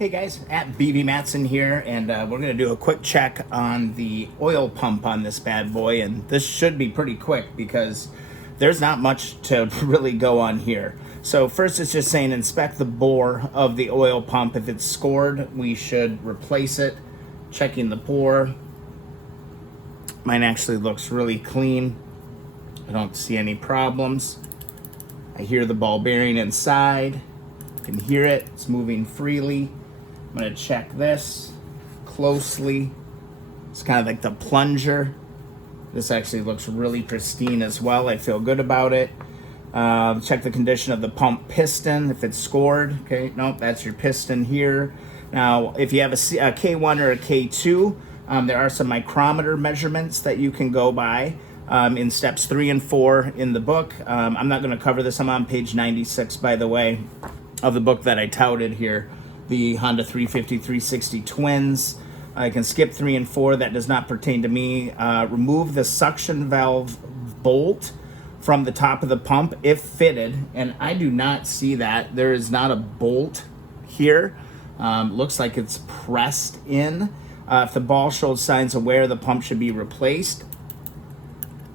Hey guys, at BB Matson here, and we're going to do a quick check on the oil pump on this bad boy, and this should be pretty quick because there's not much to really go on here. So first it's just saying inspect the bore of the oil pump. If it's scored, we should replace it. Checking the bore. Mine actually looks really clean. I don't see any problems. I hear the ball bearing inside. You can hear it, it's moving freely. I'm going to check this closely. It's kind of like the plunger. This actually looks really pristine as well. I feel good about it. Check the condition of the pump piston, if it's scored. Okay, nope, that's your piston here. Now, if you have a K1 or a K2, there are some micrometer measurements that you can go by in steps 3 and 4 in the book. I'm not going to cover this. I'm on page 96, by the way, of the book that I touted here. The Honda 350, 360 Twins. I can skip 3 and 4. That does not pertain to me. Remove the suction valve bolt from the top of the pump if fitted. And I do not see that. There is not a bolt here. Looks like it's pressed in. If the ball shows signs of wear, the pump should be replaced.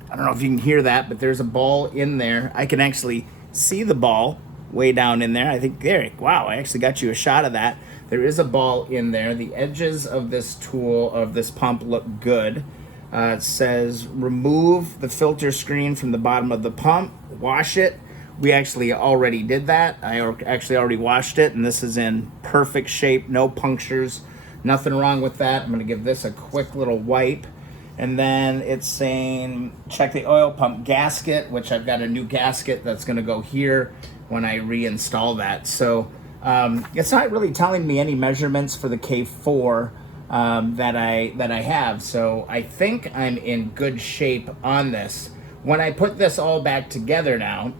I don't know if you can hear that, but there's a ball in there. I can actually see the ball way down in there. I think there, wow, I actually got you a shot of that. There is a ball in there. The edges of this tool, of this pump, look good. It says remove the filter screen from the bottom of the pump, wash it. We actually already did that. I actually already washed it, and this is in perfect shape, no punctures, nothing wrong with that. I'm gonna give this a quick little wipe. And then it's saying check the oil pump gasket, which I've got a new gasket that's gonna go here when I reinstall that. So it's not really telling me any measurements for the K4 that I have. So I think I'm in good shape on this. When I put this all back together now,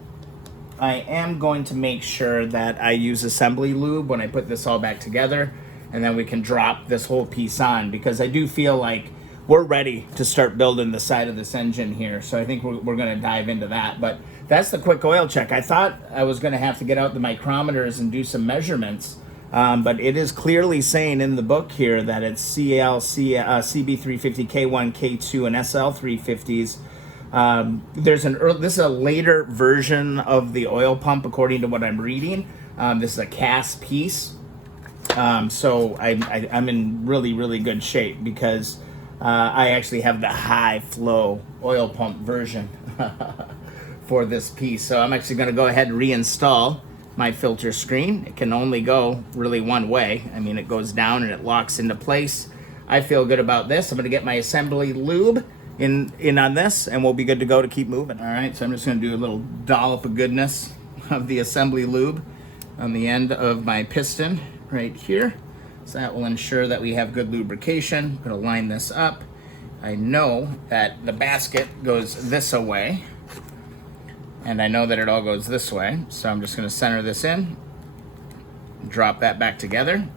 I am going to make sure that I use assembly lube when I put this all back together, and then we can drop this whole piece on, because I do feel like we're ready to start building the side of this engine here. So I think we're going to dive into that. But that's the quick oil check. I thought I was going to have to get out the micrometers and do some measurements, but it is clearly saying in the book here that it's CB350, K1, K2, and SL350s. This is a later version of the oil pump, according to what I'm reading. This is a cast piece. So I'm in really, really good shape, because I actually have the high flow oil pump version for this piece. So I'm actually going to go ahead and reinstall my filter screen. It can only go really one way. I mean, it goes down and it locks into place. I feel good about this. I'm going to get my assembly lube in on this, and we'll be good to go to keep moving. All right, so I'm just going to do a little dollop of goodness of the assembly lube on the end of my piston right here. So that will ensure that we have good lubrication. I'm going to line this up. I know that the basket goes this way, and I know that it all goes this way. So I'm just going to center this in, drop that back together,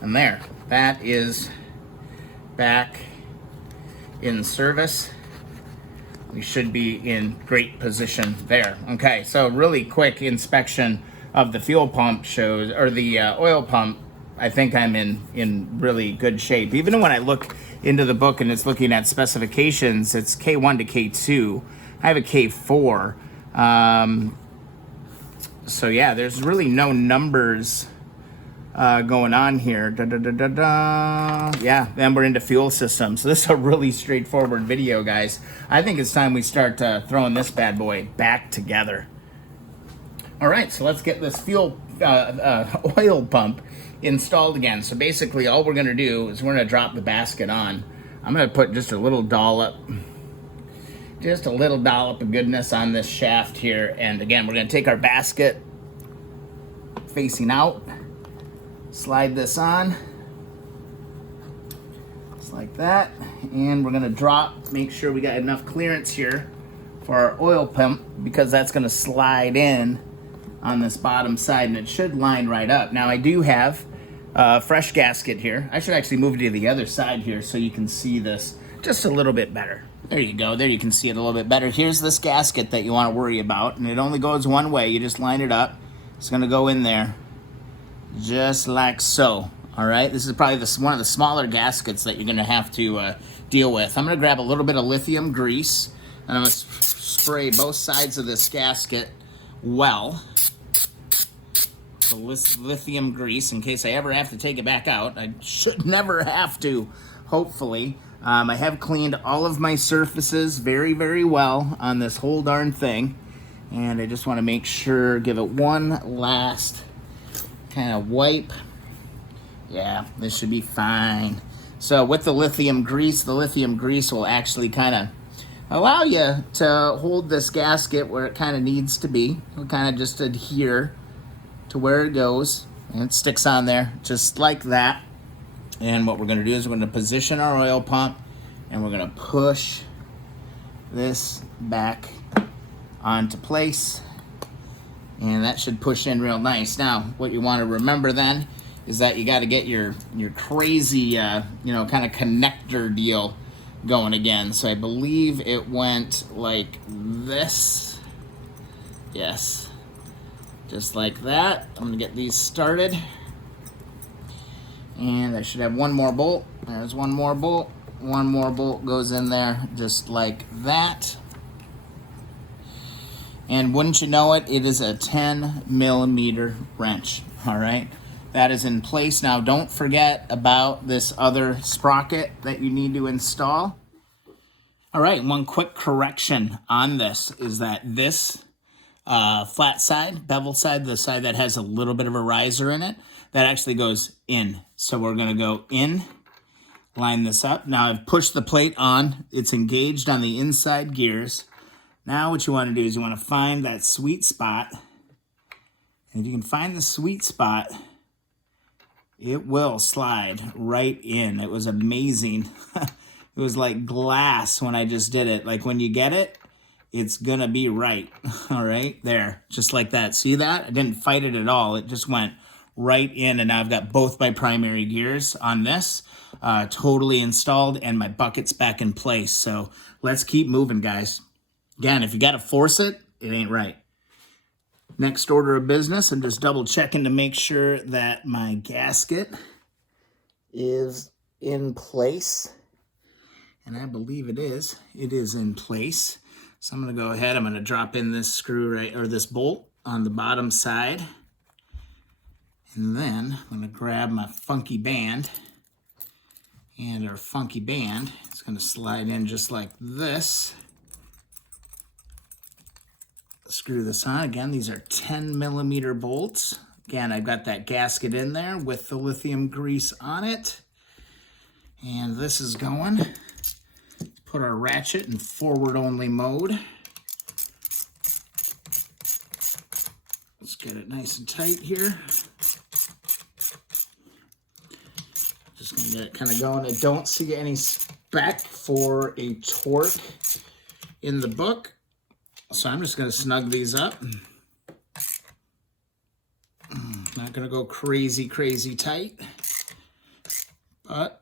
and there. That is back in service. We should be in great position there. Okay, so really quick inspection of the fuel pump shows, or the oil pump. I think I'm in really good shape. Even when I look into the book and it's looking at specifications, it's K1 to K2. I have a K4. So yeah, there's really no numbers going on here. Yeah, then we're into fuel systems. So this is a really straightforward video, guys. I think it's time we start throwing this bad boy back together. All right, so let's get this fuel oil pump installed again. So basically all we're going to do is we're going to drop the basket on. I'm going to put just a little dollop of goodness on this shaft here. And again, we're going to take our basket facing out, slide this on just like that, and we're going to drop, make sure we got enough clearance here for our oil pump, because that's going to slide in on this bottom side, and it should line right up. Now I do have a fresh gasket here. I should actually move it to the other side here so you can see this just a little bit better. There you go. There you can see it a little bit better. Here's this gasket that you want to worry about, and it only goes one way. You just line it up. It's going to go in there just like so. All right, this is probably one of the smaller gaskets that you're gonna have to deal with. I'm gonna grab a little bit of lithium grease, and I'm gonna spray both sides of this gasket well. The lithium grease, in case I ever have to take it back out. I should never have to, hopefully. I have cleaned all of my surfaces very, very well on this whole darn thing. And I just want to make sure, give it one last kind of wipe. Yeah, this should be fine. So with the lithium grease will actually kind of allow you to hold this gasket where it kind of needs to be. It'll kind of just adhere to where it goes, and it sticks on there just like that. And what we're going to do is we're going to position our oil pump, and we're going to push this back onto place, and that should push in real nice. Now what you want to remember then is that you got to get your crazy kind of connector deal going again. So I believe it went like this. Yes, just like that. I'm gonna get these started, and I should have one more bolt. There's one more bolt. One more bolt goes in there just like that. And wouldn't you know it, it is a 10mm wrench. All right, that is in place. Now don't forget about this other sprocket that you need to install. All right, one quick correction on this is that this flat side, bevel side, the side that has a little bit of a riser in it, that actually goes in. So we're gonna go in, line this up. Now I've pushed the plate on, it's engaged on the inside gears. Now what you wanna do is you wanna find that sweet spot. And if you can find the sweet spot, it will slide right in. It was amazing. It was like glass when I just did it. Like when you get it, it's gonna be right. All right, there, just like that. See that? I didn't fight it at all. It just went right in, and now I've got both my primary gears on this totally installed, and my bucket's back in place. So let's keep moving, guys. Again, if you gotta force it, it ain't right. Next order of business, I'm just double checking to make sure that my gasket is in place. And I believe it is. It is in place. So I'm gonna go ahead, I'm gonna drop in this screw right, or this bolt on the bottom side. And then I'm gonna grab my funky band, and our funky band is gonna slide in just like this. Screw this on. Again, these are 10mm bolts. Again, I've got that gasket in there with the lithium grease on it. And this is going. Put our ratchet in forward only mode. Let's get it nice and tight here. Just gonna get it kind of going. I don't see any spec for a torque in the book, so I'm just gonna snug these up. Not gonna go crazy tight, but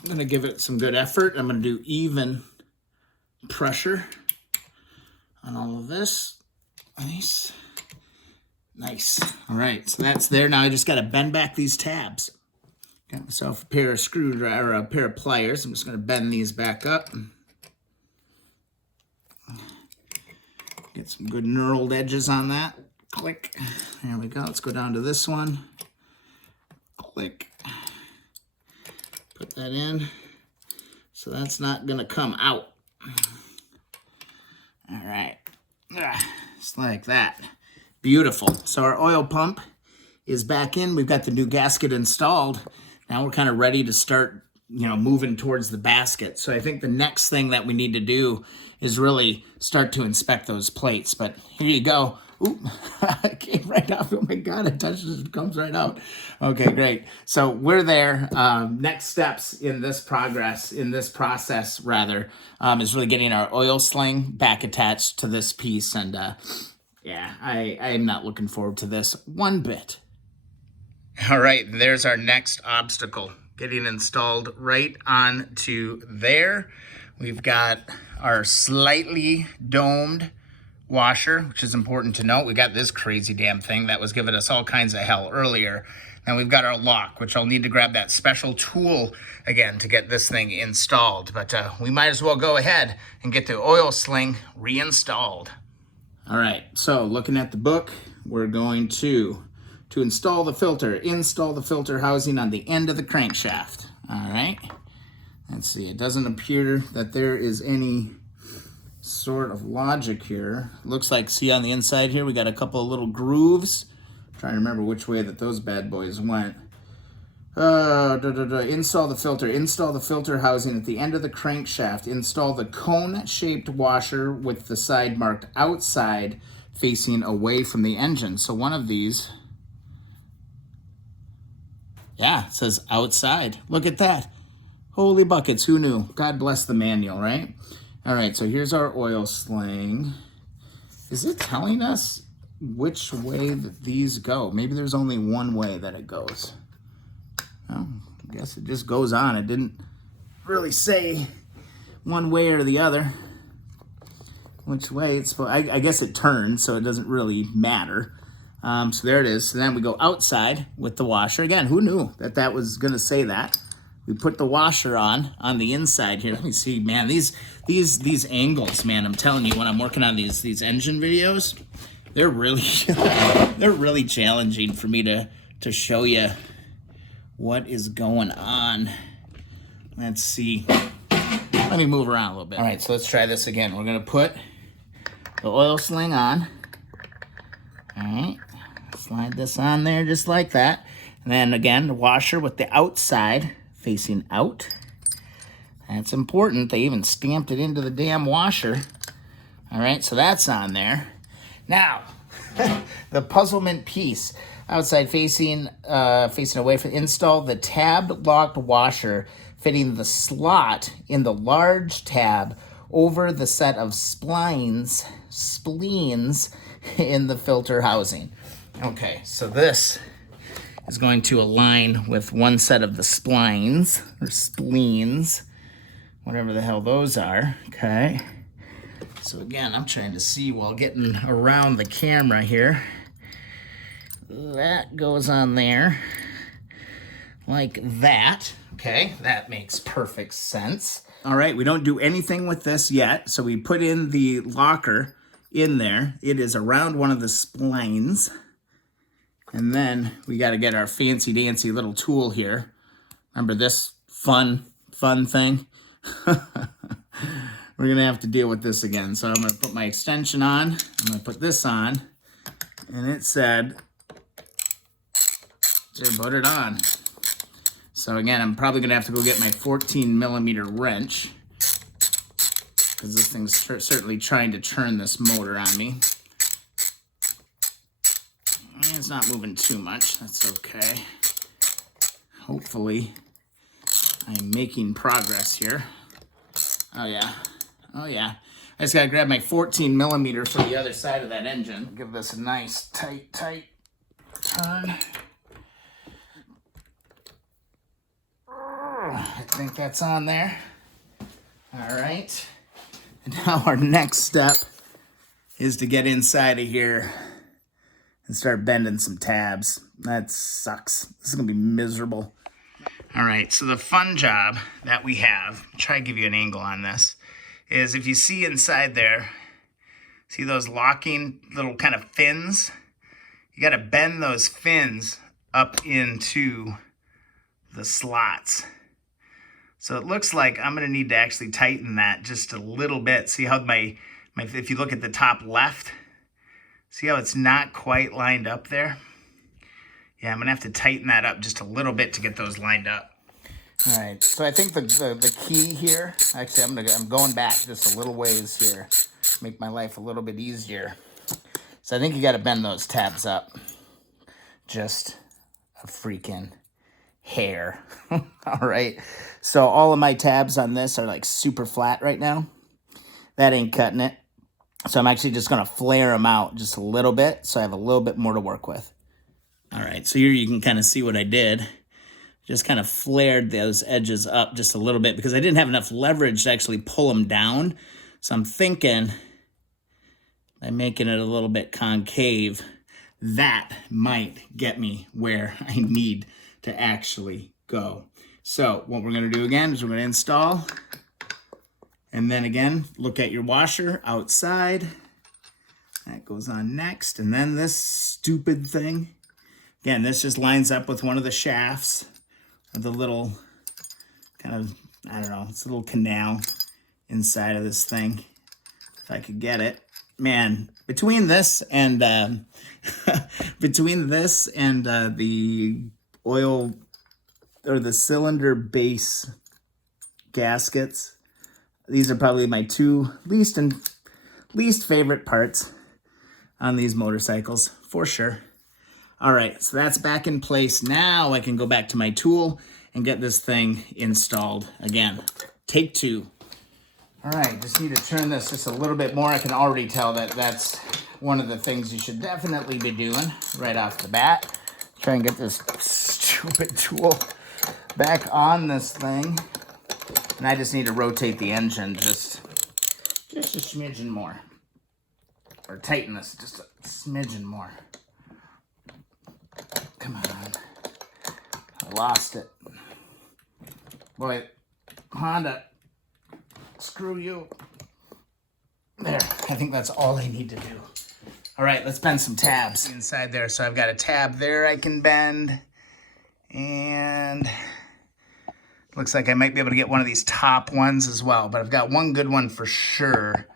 I'm gonna give it some good effort. I'm gonna do even pressure on all of this. Nice. All right, so that's there. Now I just gotta bend back these tabs. Got myself a pair of screwdriver, or a pair of pliers. I'm just gonna bend these back up. Get some good knurled edges on that. Click. There we go. Let's go down to this one. Click. Put that in. So that's not gonna come out. All right. Just like that. Beautiful. So our oil pump is back in. We've got the new gasket installed. Now we're kind of ready to start, moving towards the basket. So I think the next thing that we need to do is really start to inspect those plates. But here you go. Oop, it came right out. Oh my God, it touches it, comes right out. Okay, great. So we're there. Next steps in this process, is really getting our oil sling back attached to this piece. And yeah, I am not looking forward to this one bit. All right, there's our next obstacle, getting installed right onto there. We've got our slightly domed washer, which is important to note. We got this crazy damn thing that was giving us all kinds of hell earlier. And we've got our lock, which I'll need to grab that special tool again to get this thing installed. But we might as well go ahead and get the oil sling reinstalled. All right, so looking at the book, we're going to install the filter housing on the end of the crankshaft. All right, let's see. It doesn't appear that there is any sort of logic here. Looks like, see on the inside here, we got a couple of little grooves. I'm trying to remember which way that those bad boys went. Install the filter housing at the end of the crankshaft. Install the cone-shaped washer with the side marked outside facing away from the engine. So one of these, yeah, it says outside. Look at that. Holy buckets, who knew? God bless the manual, right? All right, so here's our oil sling. Is it telling us which way that these go? Maybe there's only one way that it goes. Well, I guess it just goes on. It didn't really say one way or the other which way it's supposed. I guess it turns, so it doesn't really matter. So there it is. So then we go outside with the washer. Again, who knew that that was going to say that? We put the washer on the inside here. Let me see, man. These angles, man. I'm telling you, when I'm working on these engine videos, they're really challenging for me to show you what is going on. Let's see. Let me move around a little bit. All right, so let's try this again. We're gonna put the oil sling on. All right, slide this on there just like that. And then again, the washer with the outside facing out. That's important. They even stamped it into the damn washer. All right, so that's on there. Now, the puzzlement piece. Outside facing away from, install the tab locked washer fitting the slot in the large tab over the set of spleens in the filter housing. Okay, so this is going to align with one set of the splines or spleens, whatever the hell those are. Okay, so again, I'm trying to see while getting around the camera here. That goes on there like that. Okay, that makes perfect sense. All right, we don't do anything with this yet. So we put in the locker in there. It is around one of the splines. And then we got to get our fancy dancy little tool here. Remember this fun thing? We're going to have to deal with this again. So I'm going to put my extension on. I'm going to put this on. And it said, put it on. So again, I'm probably gonna have to go get my 14mm wrench because this thing's certainly trying to turn this motor on me. It's not moving too much, that's okay. Hopefully, I'm making progress here. Oh yeah, I just gotta grab my 14mm for the other side of that engine. Give this a nice tight turn. I think that's on there. All right. And now our next step is to get inside of here and start bending some tabs. That sucks. This is going to be miserable. All right, so the fun job that we have, I'll try to give you an angle on this, is if you see inside there, see those locking little kind of fins? You got to bend those fins up into the slots. So it looks like I'm going to need to actually tighten that just a little bit. See how if you look at the top left, see how it's not quite lined up there? Yeah, I'm going to have to tighten that up just a little bit to get those lined up. All right, so I think the key here, actually I'm going back just a little ways here, make my life a little bit easier. So I think you got to bend those tabs up just a freaking hair. All right, so all of my tabs on this are like super flat right now. That ain't cutting it. So I'm actually just going to flare them out just a little bit so I have a little bit more to work with. All right, so here you can kind of see what I did. Just kind of flared those edges up just a little bit because I didn't have enough leverage to actually pull them down. So I'm thinking by making it a little bit concave, that might get me where I need to actually go. So what we're gonna do again is we're gonna install, and then again, look at your washer outside. That goes on next, and then this stupid thing. Again, this just lines up with one of the shafts of the little kind of, I don't know, it's a little canal inside of this thing. If I could get it. Man, between this and the oil or the cylinder base gaskets, these are probably my two least favorite parts on these motorcycles, for sure. All right, so that's back in place. Now I can go back to my tool and get this thing installed again. Take two. All right, just need to turn this just a little bit more. I can already tell that that's one of the things you should definitely be doing right off the bat. Try and get this stupid tool back on this thing. And I just need to rotate the engine just a smidgen more. Or tighten this just a smidgen more. Come on. I lost it. Boy, Honda, screw you. There, I think that's all I need to do. All right, let's bend some tabs inside there. So I've got a tab there I can bend. And looks like I might be able to get one of these top ones as well. But I've got one good one for sure.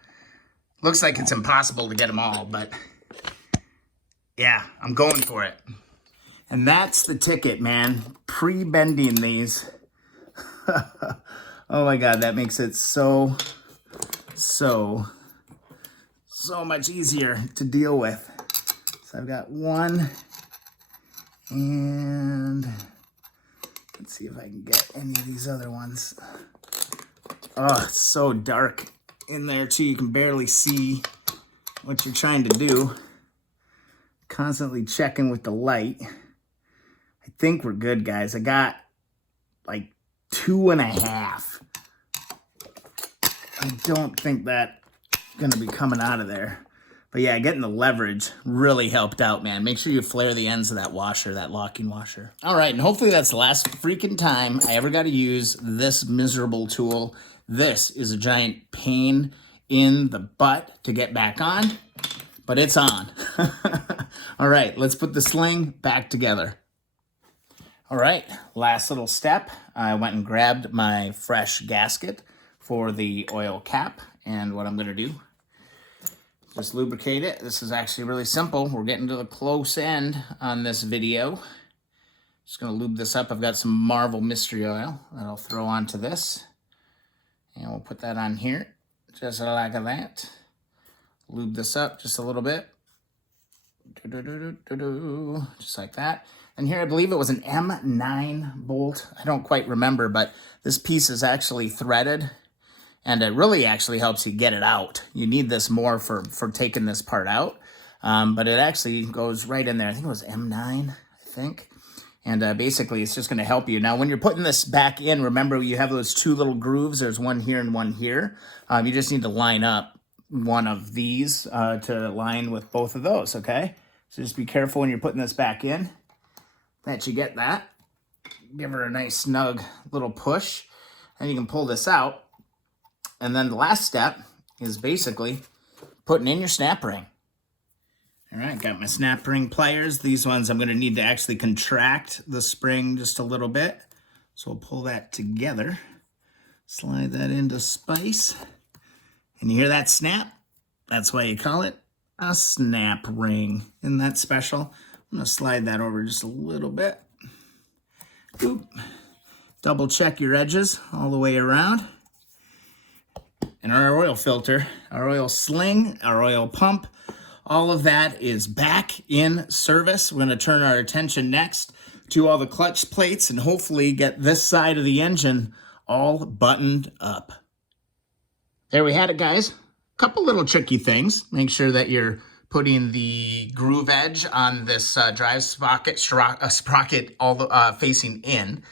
Looks like it's impossible to get them all, but yeah, I'm going for it. And that's the ticket, man. Pre-bending these. Oh my God, that makes it so much easier to deal with. So I've got one, and let's see if I can get any of these other ones. Oh, it's so dark in there too. You can barely see what you're trying to do. Constantly checking with the light. I think we're good, guys. I got like 2.5. I don't think that's gonna be coming out of there. But yeah, getting the leverage really helped out, man. Make sure you flare the ends of that washer, that locking washer. All right, and hopefully that's the last freaking time I ever got to use this miserable tool. This is a giant pain in the butt to get back on, but it's on. All right, let's put the sling back together. All right, last little step. I went and grabbed my fresh gasket for the oil cap, and what I'm gonna do, just lubricate it. This is actually really simple. We're getting to the close end on this video. Just gonna lube this up. I've got some Marvel Mystery Oil that I'll throw onto this. And we'll put that on here, just like that. Lube this up just a little bit. Just like that. And here I believe it was an M9 bolt. I don't quite remember, but this piece is actually threaded. And it really actually helps you get it out. You need this more for taking this part out. But it actually goes right in there. I think it was M9, I think. And basically, it's just going to help you. Now, when you're putting this back in, remember you have those two little grooves. There's one here and one here. You just need to line up one of these to line with both of those, okay? So just be careful when you're putting this back in that you get that. Give her a nice snug little push. And you can pull this out. And then the last step is basically putting in your snap ring. All right, got my snap ring pliers. These ones I'm gonna need to actually contract the spring just a little bit. So we'll pull that together, slide that into place. And you hear that snap? That's why you call it a snap ring. Isn't that special? I'm gonna slide that over just a little bit. Boop. Double check your edges all the way around. And our oil filter, our oil sling, our oil pump, all of that is back in service. We're gonna turn our attention next to all the clutch plates and hopefully get this side of the engine all buttoned up. There we had it, guys. Couple little tricky things. Make sure that you're putting the groove edge on this drive sprocket all facing in.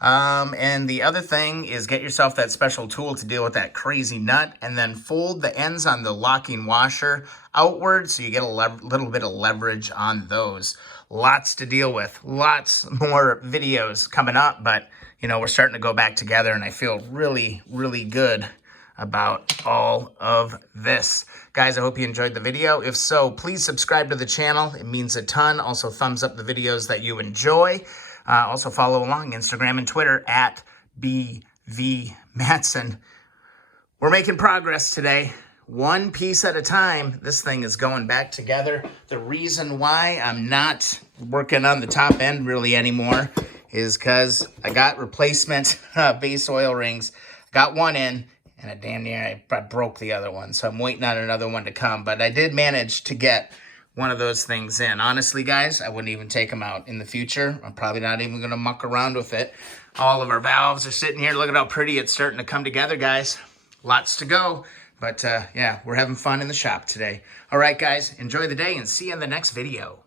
And the other thing is get yourself that special tool to deal with that crazy nut, and then fold the ends on the locking washer outward so you get a little bit of leverage on those. Lots to deal with, lots more videos coming up, but you know, we're starting to go back together and I feel really, really good about all of this. Guys, I hope you enjoyed the video. If so, please subscribe to the channel. It means a ton. Also, thumbs up the videos that you enjoy. Also, follow along Instagram and Twitter at BVMatson. We're making progress today. One piece at a time. This thing is going back together. The reason why I'm not working on the top end really anymore is because I got replacement base oil rings. Got one in, and damn near I broke the other one. So I'm waiting on another one to come. But I did manage to get one of those things in. Honestly, guys, I wouldn't even take them out in the future. I'm probably not even going to muck around with it. All of our valves are sitting here. Look at how pretty it's starting to come together, guys. Lots to go. But yeah, we're having fun in the shop today. All right, guys, enjoy the day and see you in the next video.